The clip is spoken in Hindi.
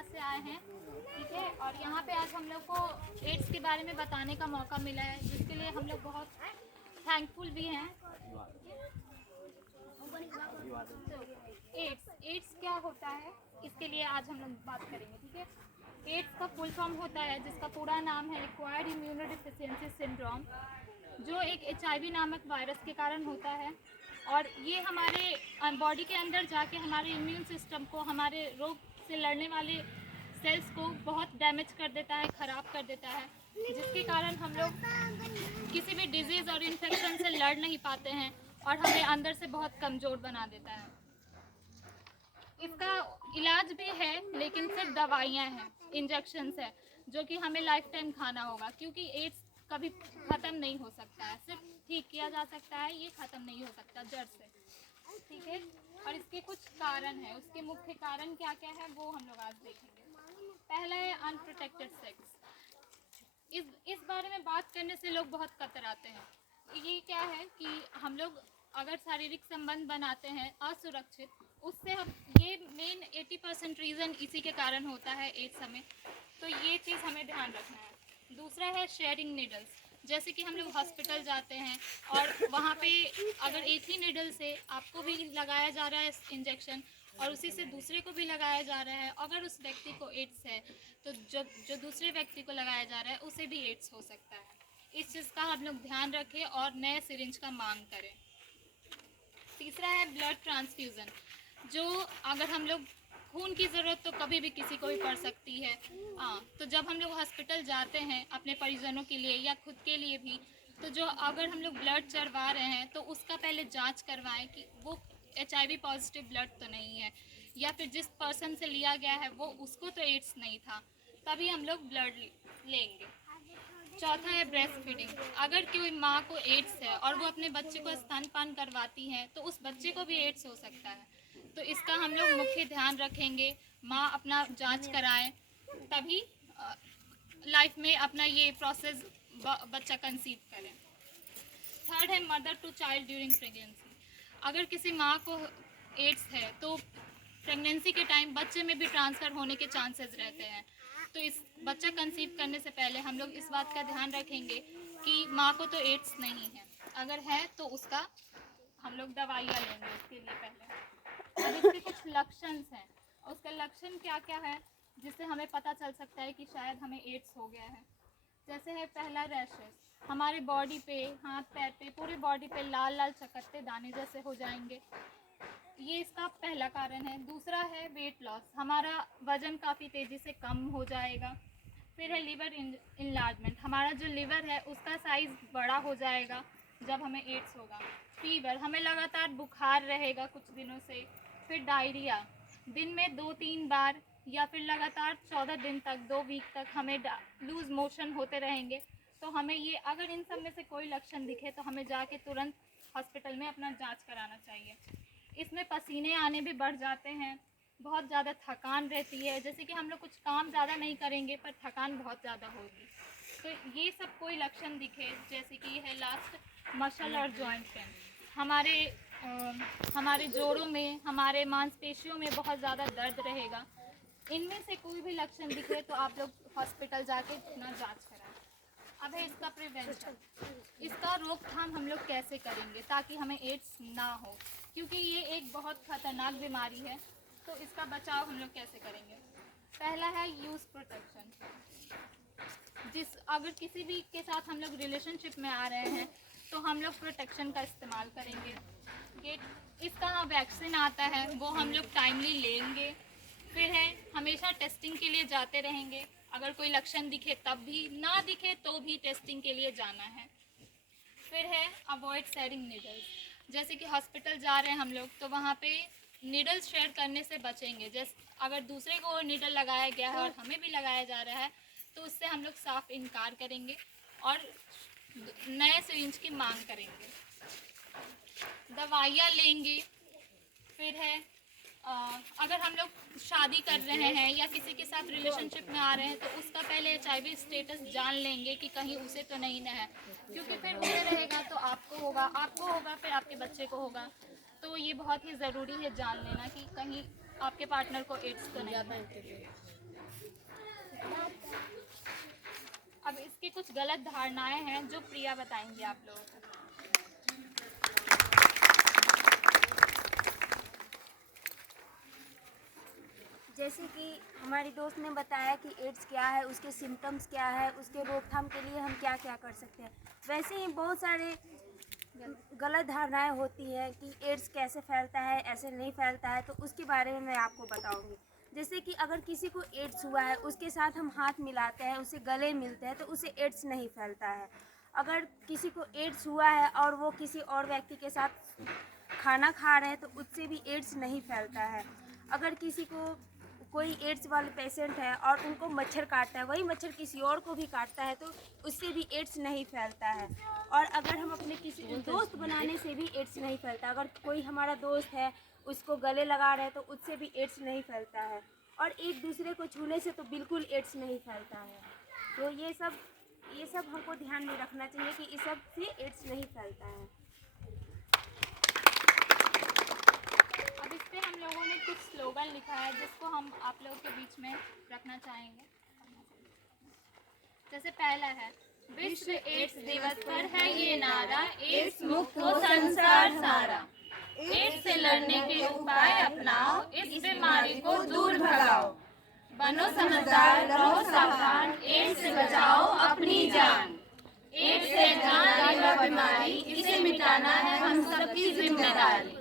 इलाहाबाद से आए हैं, ठीक है। और यहाँ पे आज हम लोग को एड्स के बारे में बताने का मौका मिला है, जिसके लिए हम लोग बहुत थैंकफुल भी हैं। एड्स क्या होता है, इसके लिए आज हम लोग बात करेंगे, ठीक है। एड्स का फुल फॉर्म होता है, जिसका पूरा नाम है एक्वायर्ड इम्यूनोडेफिशिएंसी सिंड्रोम, जो एक HIV नामक वायरस के कारण होता है। और ये हमारे बॉडी के अंदर जाके हमारे इम्यून सिस्टम को, हमारे रोग से लड़ने वाले सेल्स को बहुत डैमेज कर देता है, ख़राब कर देता है, जिसके कारण हम लोग किसी भी डिजीज़ और इन्फेक्शन से लड़ नहीं पाते हैं और हमें अंदर से बहुत कमज़ोर बना देता है। इसका इलाज भी है, लेकिन सिर्फ दवाइयाँ हैं, इंजेक्शंस है, जो कि हमें लाइफ टाइम खाना होगा, क्योंकि एड्स कभी ख़त्म नहीं हो सकता है, सिर्फ ठीक किया जा सकता है, ये ख़त्म नहीं हो सकता जड़ से, ठीक है। और इसके कुछ कारण हैं, उसके मुख्य कारण क्या क्या है वो हम लोग आज देखेंगे। पहला है अनप्रोटेक्टेड सेक्स। इस बारे में बात करने से लोग बहुत कतराते हैं। ये क्या है कि हम लोग अगर शारीरिक संबंध बनाते हैं असुरक्षित, उससे हम ये मेन 80% रीज़न इसी के कारण होता है एड्स हमें, तो ये चीज़ हमें ध्यान रखना है। दूसरा है शेयरिंग नीडल्स। जैसे कि हम लोग हॉस्पिटल जाते हैं और वहाँ पे अगर एक ही नीडल से आपको भी लगाया जा रहा है इंजेक्शन और उसी से दूसरे को भी लगाया जा रहा है, अगर उस व्यक्ति को एड्स है तो जो दूसरे व्यक्ति को लगाया जा रहा है उसे भी एड्स हो सकता है। इस चीज़ का हम लोग ध्यान रखें और नए सिरिंज का मांग करें। तीसरा है ब्लड ट्रांसफ्यूज़न, जो अगर हम लोग खून की ज़रूरत तो कभी भी किसी को भी पड़ सकती है। तो जब हम लोग हॉस्पिटल जाते हैं अपने परिजनों के लिए या खुद के लिए भी, तो जो अगर हम लोग ब्लड चढ़वा रहे हैं तो उसका पहले जांच करवाएं कि वो HIV पॉजिटिव ब्लड तो नहीं है, या फिर जिस पर्सन से लिया गया है वो उसको तो एड्स नहीं था, तभी हम लोग ब्लड लेंगे। चौथा है ब्रेस्ट फीडिंग। अगर कोई माँ को एड्स है और वो अपने बच्चे को स्तनपान करवाती है तो उस बच्चे को भी एड्स हो सकता है, तो इसका हम लोग मुख्य ध्यान रखेंगे। माँ अपना जांच कराए, तभी लाइफ में अपना ये प्रोसेस बच्चा कंसीव करें। थर्ड है mother to child during pregnancy. अगर किसी माँ को एड्स है तो प्रेगनेंसी के टाइम बच्चे में भी ट्रांसफ़र होने के चांसेस रहते हैं, तो इस बच्चा कंसीव करने से पहले हम लोग इस बात का ध्यान रखेंगे कि माँ को तो एड्स नहीं है, अगर है तो उसका हम लोग दवाइयाँ लेंगे उसके लिए पहले। अब इसके कुछ लक्षण हैं, उसका लक्षण क्या क्या है जिससे हमें पता चल सकता है कि शायद हमें एड्स हो गया है। जैसे है पहला रैशेस, हमारे बॉडी पे, हाथ पैर पे, पूरे बॉडी पे लाल लाल चकत्ते दाने जैसे हो जाएंगे, ये इसका पहला कारण है। दूसरा है वेट लॉस, हमारा वज़न काफ़ी तेज़ी से कम हो जाएगा। फिर है लिवर इनलार्जमेंट, हमारा जो लिवर है उसका साइज़ बड़ा हो जाएगा जब हमें एड्स होगा। फीवर, हमें लगातार बुखार रहेगा कुछ दिनों से। फिर डायरिया, दिन में 2-3 बार या फिर लगातार 14 दिन तक, 2 वीक तक हमें लूज़ मोशन होते रहेंगे। तो हमें ये, अगर इन सब में से कोई लक्षण दिखे तो हमें जाके तुरंत हॉस्पिटल में अपना जांच कराना चाहिए। इसमें पसीने आने भी बढ़ जाते हैं, बहुत ज़्यादा थकान रहती है, जैसे कि हम लोग कुछ काम ज़्यादा नहीं करेंगे पर थकान बहुत ज़्यादा होगी। तो ये सब कोई लक्षण दिखे, जैसे कि है लास्ट मसल और जॉइंट पेन, हमारे जोड़ों में, हमारे मांसपेशियों में बहुत ज़्यादा दर्द रहेगा। इनमें से कोई भी लक्षण दिखे तो आप लोग हॉस्पिटल जाके अपना जांच कराएं। अब है इसका प्रिवेंशन, इसका रोकथाम हम लोग कैसे करेंगे ताकि हमें एड्स ना हो, क्योंकि ये एक बहुत ख़तरनाक बीमारी है, तो इसका बचाव हम लोग कैसे करेंगे। पहला है यूज़ प्रोटेक्शन। अगर किसी भी के साथ हम लोग रिलेशनशिप में आ रहे हैं तो हम लोग प्रोटेक्शन का इस्तेमाल करेंगे। इसका वैक्सीन आता है, वो हम लोग टाइमली लेंगे। फिर है हमेशा टेस्टिंग के लिए जाते रहेंगे, अगर कोई लक्षण दिखे तब भी, ना दिखे तो भी टेस्टिंग के लिए जाना है। फिर है अवॉइड शेयरिंग नीडल्स, जैसे कि हॉस्पिटल जा रहे हैं हम लोग तो वहाँ पे नीडल्स शेयर करने से बचेंगे। जैसे अगर दूसरे को नीडल लगाया गया है और हमें भी लगाया जा रहा है तो उससे हम लोग साफ इनकार करेंगे और नए सिरिंज की मांग करेंगे। दवाइयाँ लेंगे। फिर है अगर हम लोग शादी कर रहे हैं या किसी के साथ रिलेशनशिप में आ रहे हैं तो उसका पहले HIV स्टेटस जान लेंगे कि कहीं उसे तो नहीं ना है, क्योंकि फिर उसे रहेगा तो आपको होगा फिर आपके बच्चे को होगा। तो ये बहुत ही ज़रूरी है जान लेना कि कहीं आपके पार्टनर को एड्स तो नहीं है। अब इसके कुछ गलत धारणाएं हैं जो प्रिया बताएंगी आप लोगों को। जैसे कि हमारी दोस्त ने बताया कि एड्स क्या है, उसके सिम्टम्स क्या है, उसके रोकथाम के लिए हम क्या क्या कर सकते हैं। वैसे ही बहुत सारे गलत धारणाएं होती हैं कि एड्स कैसे फैलता है, ऐसे नहीं फैलता है, तो उसके बारे में मैं आपको बताऊंगी। जैसे कि अगर किसी को एड्स हुआ है, उसके साथ हम हाथ मिलाते हैं, उसे गले मिलते हैं, तो उसे एड्स नहीं फैलता है। अगर किसी को एड्स हुआ है और वो किसी और व्यक्ति के साथ खाना खा रहे हैं, तो उससे भी एड्स नहीं फैलता है। अगर किसी को कोई एड्स वाले पेशेंट है और उनको मच्छर काटता है, वही मच्छर किसी और को भी काटता है, तो उससे भी एड्स नहीं फैलता है। और अगर हम अपने किसी दोस्त बनाने से भी एड्स नहीं फैलता। अगर कोई हमारा दोस्त है, उसको गले लगा रहे हैं, तो उससे भी एड्स नहीं फैलता है। और एक दूसरे को छूने से तो बिल्कुल एड्स नहीं फैलता है। तो ये सब हमको ध्यान में रखना चाहिए कि इस सब से एड्स नहीं फैलता है। अब इस पे हम लोगों ने कुछ स्लोगन लिखा है जिसको हम आप लोगों के बीच में रखना चाहेंगे। जैसे पहला है, विश्व एड्स दिवस पर है ये नारा, एड्स मुक्त हो संसार सारा। एड्स से लड़ने के उपाय अपनाओ, इस बीमारी को दूर भगाओ। बनो समझदार, रहो सावधान, एड्स से बचाओ अपनी जान। एड्स से जानलेवा बीमारी, इसे मिटाना है हम सबकी जिम्मेदारी।